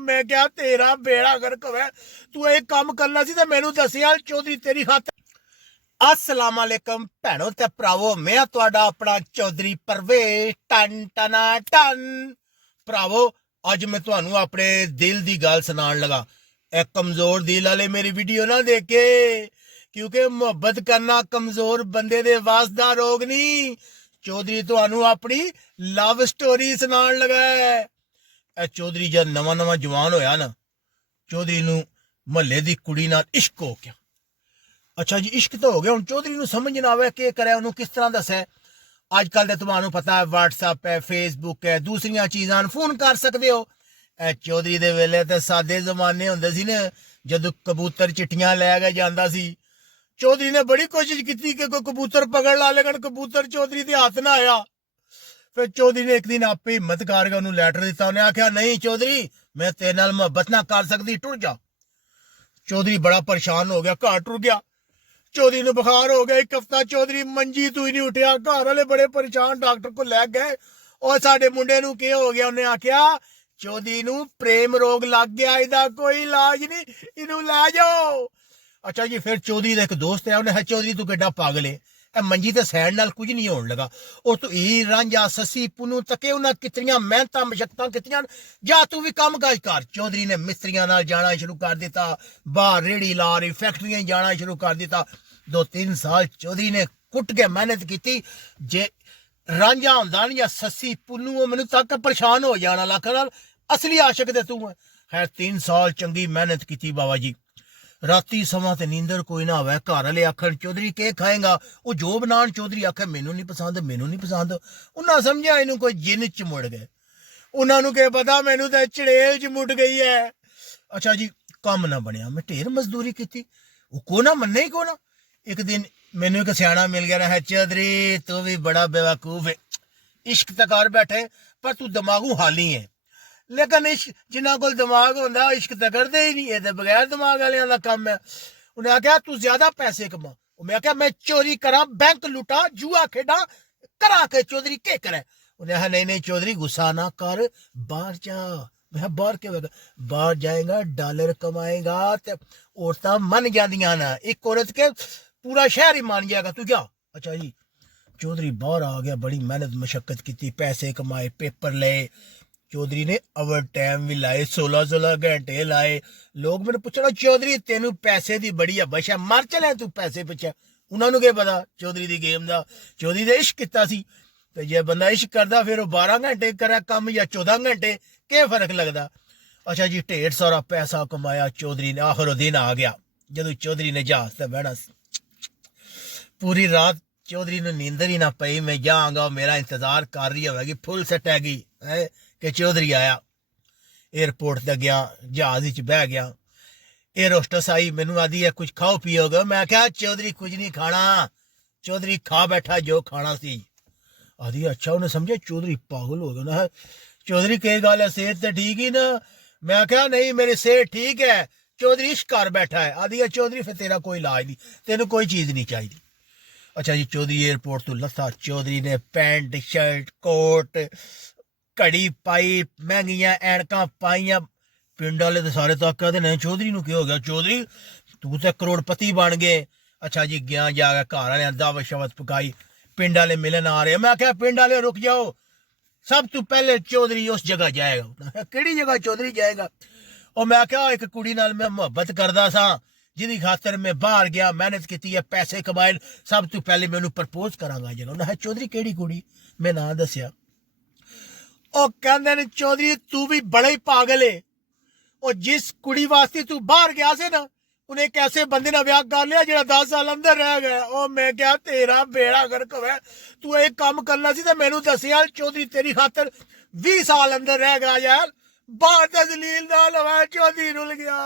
मैं क्या तेरा बेड़ा गर्क होवे। तू एक काम करना सी ते मैनू दसिया चौधरी तेरी खातर। अस्सलाम वालेकुम भैनों ते भरावो, मैं तुहाडा अपना चौधरी परवेश टन टना टन। भरावो अज मैं तुहानू अपने दिल दी गल सुनान लगा। ए कमजोर दिल वाले मेरी वीडियो ना देखे, क्योंकि मुहब्बत करना कमजोर बंदे दे वास दा रोग नहीं। चौधरी तुहानू अपनी लव स्टोरी सुनान लगा है। ए चौधरी जब नवा नवा जवान होया ना, चौधरी नू महल्ले दी कुड़ी नाल इश्क हो गया। अच्छा जी, इश्क तो हो गया, हुण चौधरी नू समझ ना आवे के करे, उन्होंने किस तरह दसे। अजकल तो तुहानू पता है व्हाट्सएप है, फेसबुक है, दूसरिया चीज़ां फोन कर सकते हो। ए चौधरी दे वेले ते सादे जमाने हुंदे सी ने, जदों कबूतर चिट्ठियां लै के जांदा सी। चौधरी ने बड़ी कोशिश की कि कोई कबूतर पकड़ ला, लेकिन कबूतर चौधरी के हाथ ना आया। फिर चौधरी ने एक दिन आपे हिम्मत करके उन्होंने लैटर दिता। उन्हें आख्या नहीं चौधरी, मैं तेरे नाल मुहब्बत ना कर सकती, टुर जा। चौधरी बड़ा परेशान हो गया, घर टुर गया। चौधरी नू बुखार हो गया, एक हफ्ता चौधरी मंजी तू ही नहीं उठिया। घर वाले बड़े परेशान, डॉक्टर को लै गए। और साडे मुंडे नू के हो गया? उन्हें आख्या चौधरी नू प्रेम रोग लग गया, इहदा कोई इलाज नहीं, इनू लै जाओ। अच्छा जी, फिर चौधरी का एक दोस्त है, उन्हें चौधरी तू केडा पागल है, मंजी ते सैन नाल कुछ नहीं होने लगा। और तू हीर रांझा ससी पुनू तके उन्हें कितनियां मेहनत मशक्कतां कीतियां, जा तू भी काम काज कर। चौधरी ने मिस्त्रियां नाल जाना शुरू कर दिता, बाहर रेड़ी ला रही फैक्ट्रियां जाना शुरू कर दिता। 2-3 साल चौधरी ने कुट के मेहनत की। जे रांझा होंदा या ससी पुनू मैनू तक परेशान हो जाना, लख नाल असली आशिक ते तू है। खैर 3 साल चंगी मेहनत की बाबा जी। राती समा ते नींदर कोई ना आवे, घर वाले आखन चौधरी के खाएगा, वो जो बनान चौधरी आखे मैनू नहीं पसंद, मैनू नहीं पसंद। उन्हें समझा इनू कोई जिन च मुड़ गए। उन्होंने क्या पता, मैनू तो चड़ेल च मुड़ गई है। अच्छा जी, कम ना बनया, मैं ढेर मजदूरी की, वो को ना मन्ने ही को ना। एक दिन मैनू एक सियाना मिल गया है, चौधरी तू भी बड़ा बेवकूफ है, इश्क तो कर बैठे पर तू दिमागू हाली है। लेकिन इश्क जिन्हों को दिमाग होंदा इश्क तो करते ही नहीं, ये तो बगैर दिमाग वाले का काम है। उन्हें आख्या तू ज्यादा पैसे कमा। मैं आख्या मैं चोरी करा, बैंक लुटा, जुआ खेडा, करा के चौधरी के करे। उन्हें आख्या नहीं नहीं चौधरी गुस्सा ना कर, बाहर जा। मैं बाहर के बाहर जाएगा डॉलर कमाएगा ते औरतां मन जांदियां ना, एक औरत के पूरा शहर ही मान जाएगा, तू जा। अच्छा जी, चौधरी बाहर आ गया, बड़ी मेहनत मशक्कत की, पैसे कमाए, पेपर ले। चौधरी ने ओवर टाइम भी लाए, 16-16 घंटे लाए। लोग मैंने पूछना चौधरी तेनू पैसे की बड़ी हबश है, मर चले तू पैसे पिछे। उन्होंने क्या पता चौधरी की गेम का। चौधरी ने इश्क किया सी, तो जे बंदा इश्क करता फिर 12 घंटे करे काम या 14 घंटे, क्या फर्क लगता। अच्छा जी, ढेर सारा पैसा कमाया चौधरी ने। आखिर दिन आ गया जदों चौधरी ने जहाज से बहना। पूरी रात चौधरी ने नींदर ही ना पई। मैं जाऊंगा, मेरा इंतजार कर रही होगी, फुल सेट हैगी है कि चौधरी आया। एयरपोर्ट तक गया, जहाज बह गया। एयर होस्टस आई, मैनू आदि है कुछ खाओ पियोगे। मैं क्या चौधरी कुछ नहीं खाना, चौधरी खा बैठा जो खाना सी। आदि अच्छा, उन्हें समझा चौधरी पागल हो गया ना। चौधरी के गल है, सेहत तो ठीक ही ना। मैं क्या नहीं, मेरी सेहत ठीक है, चौधरी इश्क कर बैठा है। आदि चौधरी फिर तेरा कोई इलाज नहीं, तेन कोई चीज नहीं चाहिए। अच्छा जी, चौधरी एयरपोर्ट तो लथा। चौधरी ने पैंट शर्ट कोट घड़ी पाई, महंगिया ऐनका पाइया। पिंड वाले तो सारे तो कहते नहीं चौधरी नू क्या हो गया, चौधरी तू तो करोड़पति बन गए। अच्छा जी, गया जाके घर वाले दावत शवत पकाई, पिंड वाले मिलन आ रहे। मैं क्या पिंड वाले रुक जाओ, सब तो पहले चौधरी उस जगह जाएगा। केड़ी जगह चौधरी जाएगा? और मैं क्या एक कुड़ी नाल मैं मुहब्बत करदा सा, जिदी खातर मैं बाहर गया, मेहनत की है, पैसे कमाए, सब तो पहले मैं उन्हें प्रपोज करांगा जगह। उन्हें चौधरी केड़ी कुड़ी? मैं ना दसिया। और कहते ने चौधरी तू भी बड़ा ही पागल है, और जिस कुड़ी वास्ते तू बाहर गया से ना, उन्हें एक ऐसे बंदे ने ब्याह कर लिया जो 10 साल अंदर रह गया। और मैं क्या तेरा बेड़ा गर्क होवे। तू एक काम करना सी, मैनू दसिया चौधरी तेरी खातर 20 साल अंदर रह गया यार। बाहर दलील ना लवा, चौधरी रुल गया।